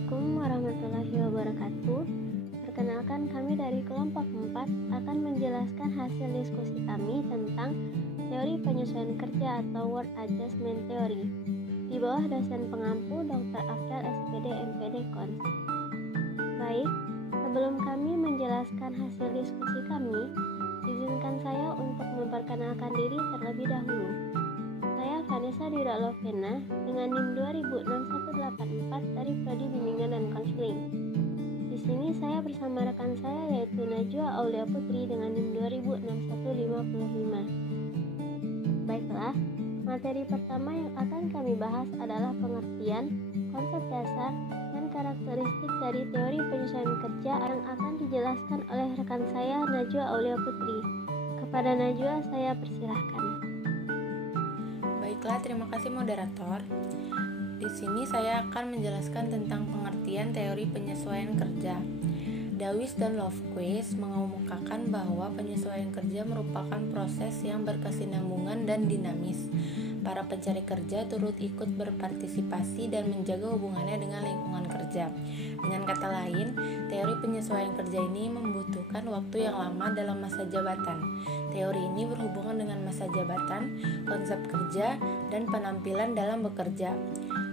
Assalamualaikum warahmatullahi wabarakatuh. Perkenalkan, kami dari kelompok 4 akan menjelaskan hasil diskusi kami tentang teori penyesuaian kerja atau Work Adjustment Theory di bawah dosen pengampu Dr. Afdal SPD MPD Kons. Baik, sebelum kami menjelaskan hasil diskusi kami, izinkan saya untuk memperkenalkan diri terlebih dahulu. Saya Vanessa Dira Lovena dengan NIM 206184 dari Prodi Bimbingan dan Konseling. Di sini saya bersama rekan saya yaitu Najwa Aulia Putri dengan NIM 206155. Baiklah, materi pertama yang akan kami bahas adalah pengertian, konsep dasar, dan karakteristik dari teori penyesuaian kerja yang akan dijelaskan oleh rekan saya Najwa Aulia Putri. Kepada Najwa saya persilahkan. Baiklah, terima kasih moderator. Di sini saya akan menjelaskan tentang pengertian teori penyesuaian kerja. Dawes dan Lovequist mengemukakan bahwa penyesuaian kerja merupakan proses yang berkesinambungan dan dinamis. Para pencari kerja turut ikut berpartisipasi dan menjaga hubungannya dengan lingkungan kerja. Dengan kata lain, teori penyesuaian kerja ini membutuhkan waktu yang lama dalam masa jabatan. Teori ini berhubungan dengan masa jabatan, konsep kerja, dan penampilan dalam bekerja.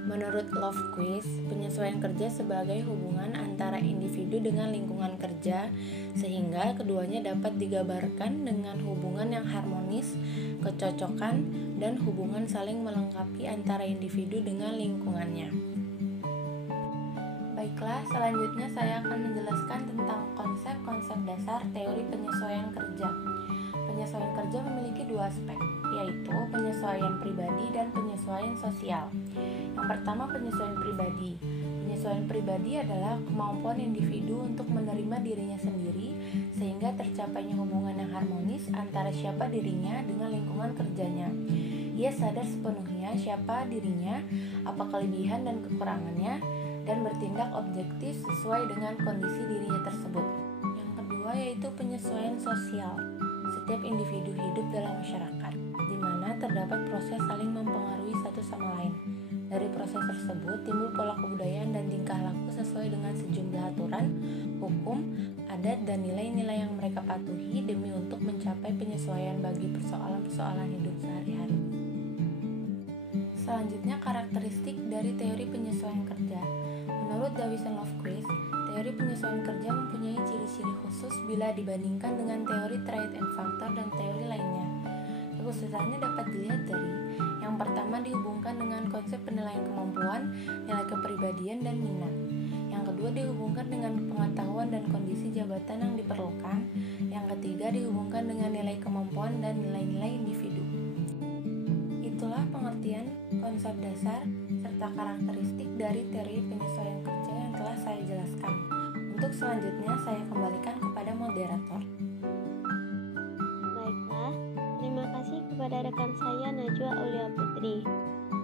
Menurut Lovequist, penyesuaian kerja sebagai hubungan antara individu dengan lingkungan kerja, sehingga keduanya dapat digambarkan dengan hubungan yang harmonis, kecocokan, dan hubungan saling melengkapi antara individu dengan lingkungannya. Baiklah, selanjutnya saya akan menjelaskan tentang konsep-konsep dasar teori penyesuaian kerja. Penyesuaian kerja memiliki dua aspek, yaitu penyesuaian pribadi dan penyesuaian sosial. Yang pertama, penyesuaian pribadi. Penyesuaian pribadi adalah kemampuan individu untuk menerima dirinya sendiri sehingga tercapainya hubungan yang harmonis antara siapa dirinya dengan lingkungan kerjanya. Ia sadar sepenuhnya siapa dirinya, apa kelebihan dan kekurangannya, dan bertindak objektif sesuai dengan kondisi dirinya tersebut. Yang kedua yaitu penyesuaian sosial. Setiap individu hidup dalam masyarakat, di mana terdapat proses saling mempengaruhi satu sama lain. Dari proses tersebut timbul pola kebudayaan dan tingkah laku sesuai dengan sejumlah aturan, hukum, adat, dan nilai-nilai yang mereka patuhi demi untuk mencapai penyesuaian bagi persoalan-persoalan hidup sehari-hari. Selanjutnya, karakteristik dari teori penyesuaian kerja. Menurut Dawes dan Lovequist, teori penyesuaian kerja mempunyai ciri-ciri khusus bila dibandingkan dengan teori trade and factor dan teori lainnya. Kekhususannya dapat dilihat dari yang pertama dihubungkan dengan konsep penilaian kemampuan, nilai kepribadian, dan minat. Yang kedua dihubungkan dengan pengetahuan dan kondisi jabatan yang diperlukan. Yang ketiga dihubungkan dengan nilai kemampuan dan nilai-nilai individu. Itulah pengertian, konsep dasar, serta karakteristik dari teori penyesuaian kerja yang telah saya jelaskan. Untuk selanjutnya saya kembalikan kepada moderator. Baiklah, terima kasih kepada rekan saya Najwa Aulia Putri.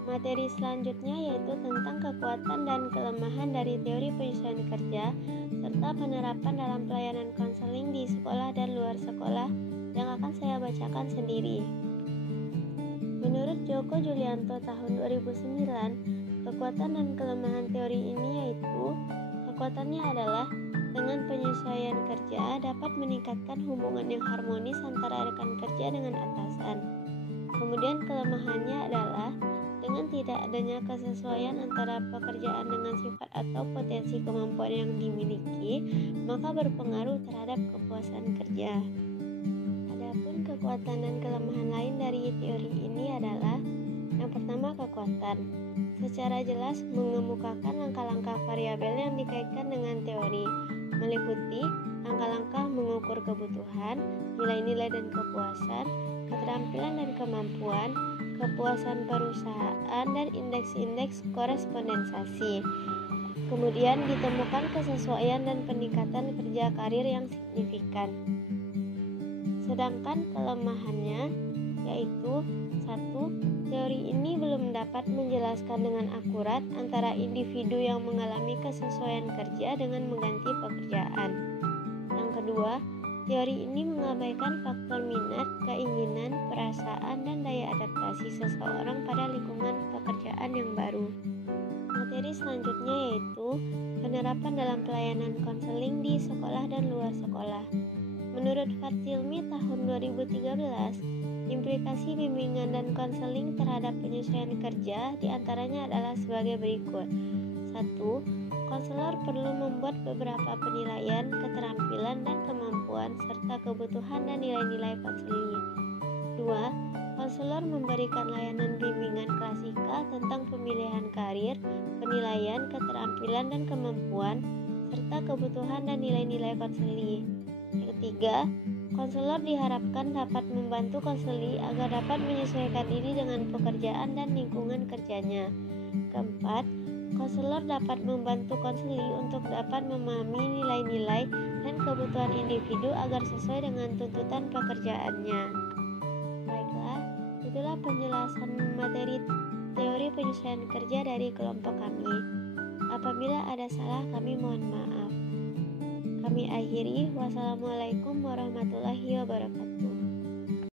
Materi selanjutnya yaitu tentang kekuatan dan kelemahan dari teori penyesuaian kerja serta penerapan dalam pelayanan konseling di sekolah dan luar sekolah yang akan saya bacakan sendiri. Menurut Joko Julianto tahun 2009, kekuatan dan kelemahan teori ini yaitu kekuatannya adalah dengan penyesuaian kerja dapat meningkatkan hubungan yang harmonis antara rekan kerja dengan atasan. Kemudian kelemahannya adalah dengan tidak adanya kesesuaian antara pekerjaan dengan sifat atau potensi kemampuan yang dimiliki, maka berpengaruh terhadap kepuasan kerja. Adapun kekuatan dan kelemahan lain dari teori ini adalah yang pertama kekuatan. Secara jelas mengemukakan langkah-langkah variabel yang dikaitkan dengan teori, meliputi langkah-langkah mengukur kebutuhan, nilai-nilai dan kepuasan, keterampilan dan kemampuan, kepuasan perusahaan, dan indeks-indeks korespondensasi. Kemudian ditemukan kesesuaian dan peningkatan kerja karir yang signifikan. Sedangkan kelemahannya yaitu 1. Teori ini belum dapat menjelaskan dengan akurat antara individu yang mengalami kesesuaian kerja dengan mengganti pekerjaan. Yang kedua, teori ini mengabaikan faktor minat, keinginan, perasaan, dan daya adaptasi seseorang pada lingkungan pekerjaan yang baru. Materi Materi selanjutnya yaitu penerapan dalam pelayanan konseling di sekolah dan luar sekolah. Menurut Fatsilmi tahun 2013, implikasi bimbingan dan konseling terhadap penyesuaian kerja diantaranya adalah sebagai berikut. 1. Konselor perlu membuat beberapa penilaian keterampilan dan kemampuan serta kebutuhan dan nilai-nilai konseling. 2. Konselor memberikan layanan bimbingan klasikal tentang pemilihan karir, penilaian keterampilan dan kemampuan, serta kebutuhan dan nilai-nilai konseli. Yang ketiga, konselor diharapkan dapat membantu konseli agar dapat menyesuaikan diri dengan pekerjaan dan lingkungan kerjanya. Keempat, konselor dapat membantu konseli untuk dapat memahami nilai-nilai dan kebutuhan individu agar sesuai dengan tuntutan pekerjaannya. Baiklah, itulah penjelasan materi teori penyesuaian kerja dari kelompok kami. Apabila ada salah, kami mohon maaf. Kami akhiri. Wassalamualaikum warahmatullahi wabarakatuh.